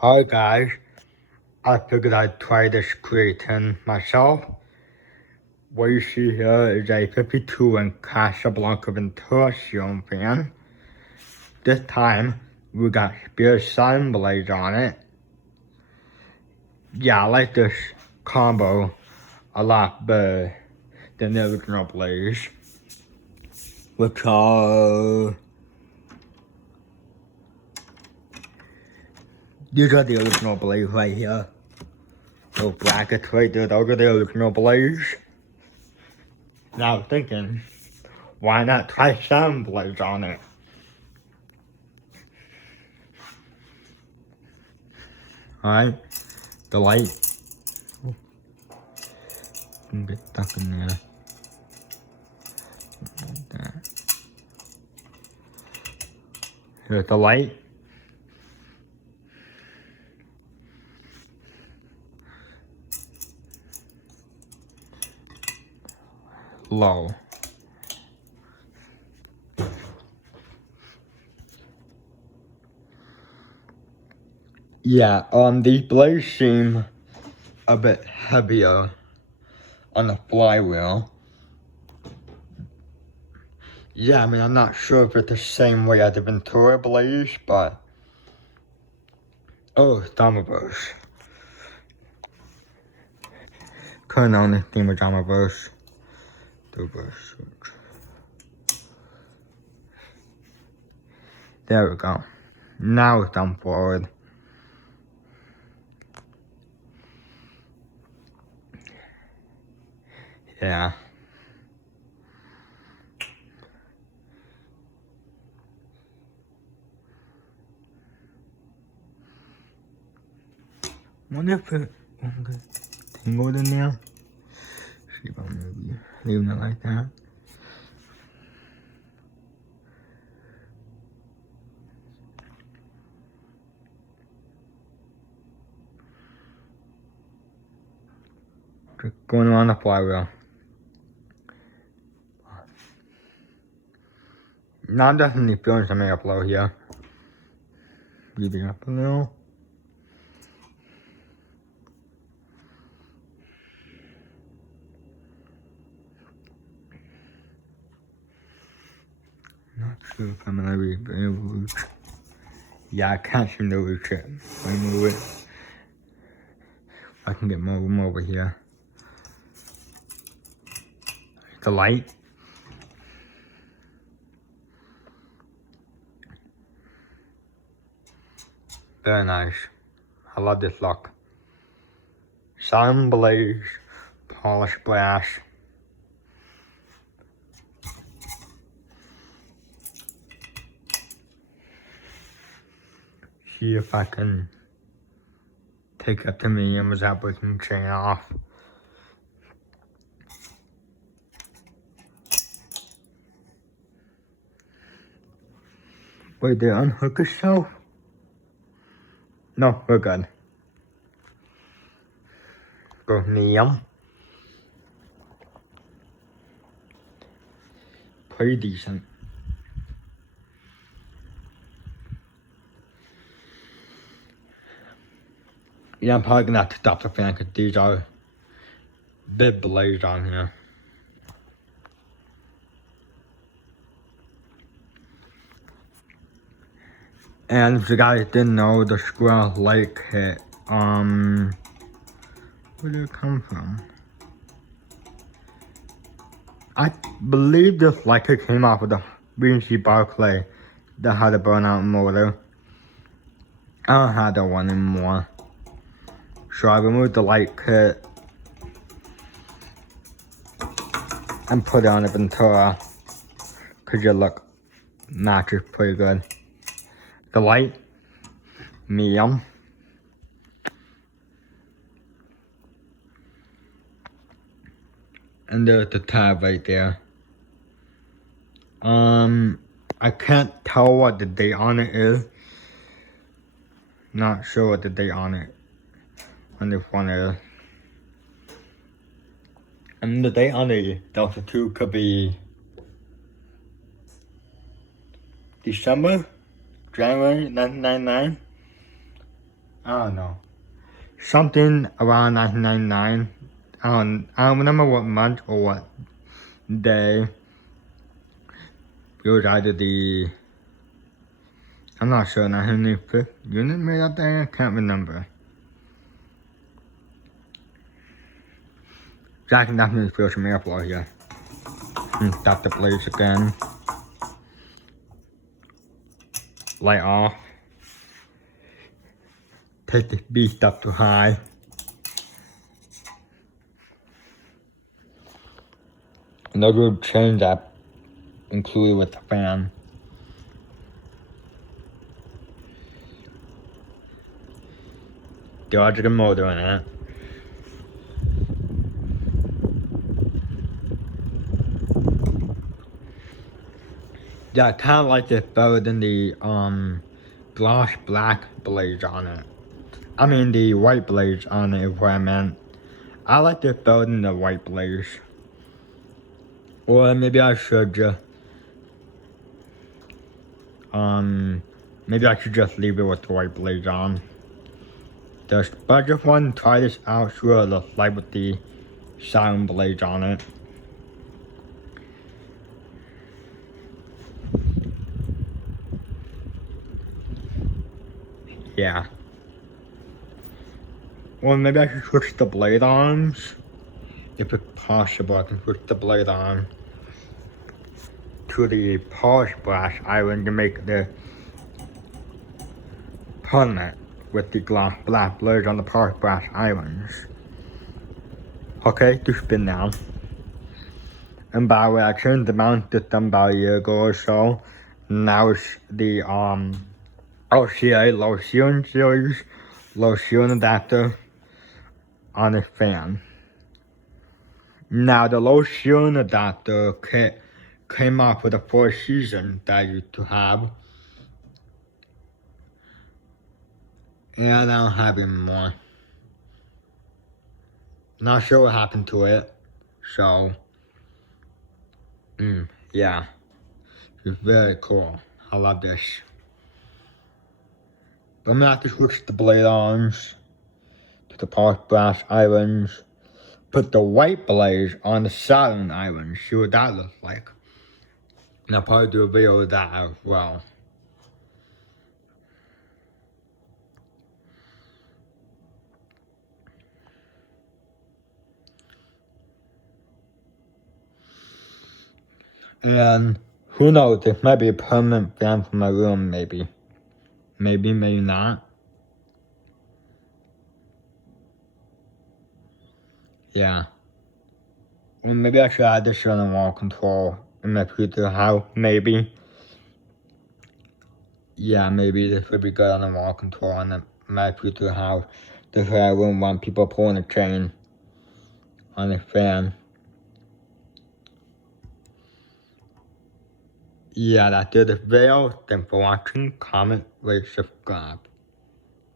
Hi guys, I figured I'd try this creating myself. What you see here is a 52 in Casablanca Ventura ceiling fan. This time, we got spare sun blades on it. Yeah, I like this combo a lot better than the original blades. Which are... These are the original blades right here. Those brackets right there, those are the original blades. Now I was thinking, why not try sun blades on it? Alright, the light. Can get stuck in there. Like that. Here's the light. Low. Yeah, these blades seem a bit heavier on the flywheel. Yeah, I mean, I'm not sure if it's the same way as the Ventura blades, but... Oh, Domaverse. Current on the theme of Domaverse. There we go. Now it's on forward. Yeah. Wonder if it won't get tangled in there. See if I'm maybe leaving it like that. Just going around the flywheel. Now I'm definitely feeling some airflow here. Breathing up a little. Not sure if I'm gonna be able to reach. Yeah, I can't seem to reach it. Let me move it. I can get more room over here. The light. Very nice. I love this look. Sun blaze, polished brass. See if I can take up the medium without breaking the chain off. Wait, did it unhook itself? No, we're good. Go medium. Pretty decent. Yeah, I'm probably gonna have to stop the fan because these are big blades on here. And if you guys didn't know, the squirrel light kit, where did it come from? I believe this light kit came off of the BNC Barclay that had a burnout motor. I don't have that one anymore. So I removed the light kit and put it on the Ventura because your look matches pretty good. The light, medium. And there's the tab right there. I can't tell what the date on it is. Not sure what the date on this one is. And the date on the Delta 2 could be December, January 1999. I don't know. Something around 1999. I don't remember what month or what day. It was either I'm not sure, 1995th unit made that day? I can't remember. Jack and definitely feel some airflow here. Stop the blaze again. Light off. Take the beast up to high. Another little change that included with the fan. Dodge the motor in it. Yeah, I kinda like it better than the gloss black blaze on it. I mean the white blaze on it is what I meant. I like it better than the white blaze. Or maybe I should just maybe I should just leave it with the white blaze on. But I just want to try this out, see what it looks like with the Saturn blaze on it. Yeah. Well, maybe I should switch the blade arms. If it's possible, I can switch the blade arm to the polish brush iron to make the permanent with the gloss black blades on the polish brush irons. Okay, to spin now. And by the way, I changed the mount system about a year ago or so. Now it's the LCA low ceiling series, low ceiling adapter on the fan. Now the low ceiling adapter kit came out for the 4th season that I used to have. And I don't have it anymore. Not sure what happened to it. So, yeah. It's very cool. I love this. But I'm gonna have to switch the blade arms to the polish brass irons. Put the white blaze on the Saturn irons. See what that looks like. And I'll probably do a video of that as well. And who knows, this might be a permanent fan for my room, maybe. Maybe not. Yeah. Well, maybe I should add this on the wall control in my future house, maybe. Yeah, maybe this would be good on the wall control on my future house. This way I wouldn't want people pulling a chain on the fan. Yeah, that's it. This video. Thanks for watching. Comment, rate, subscribe.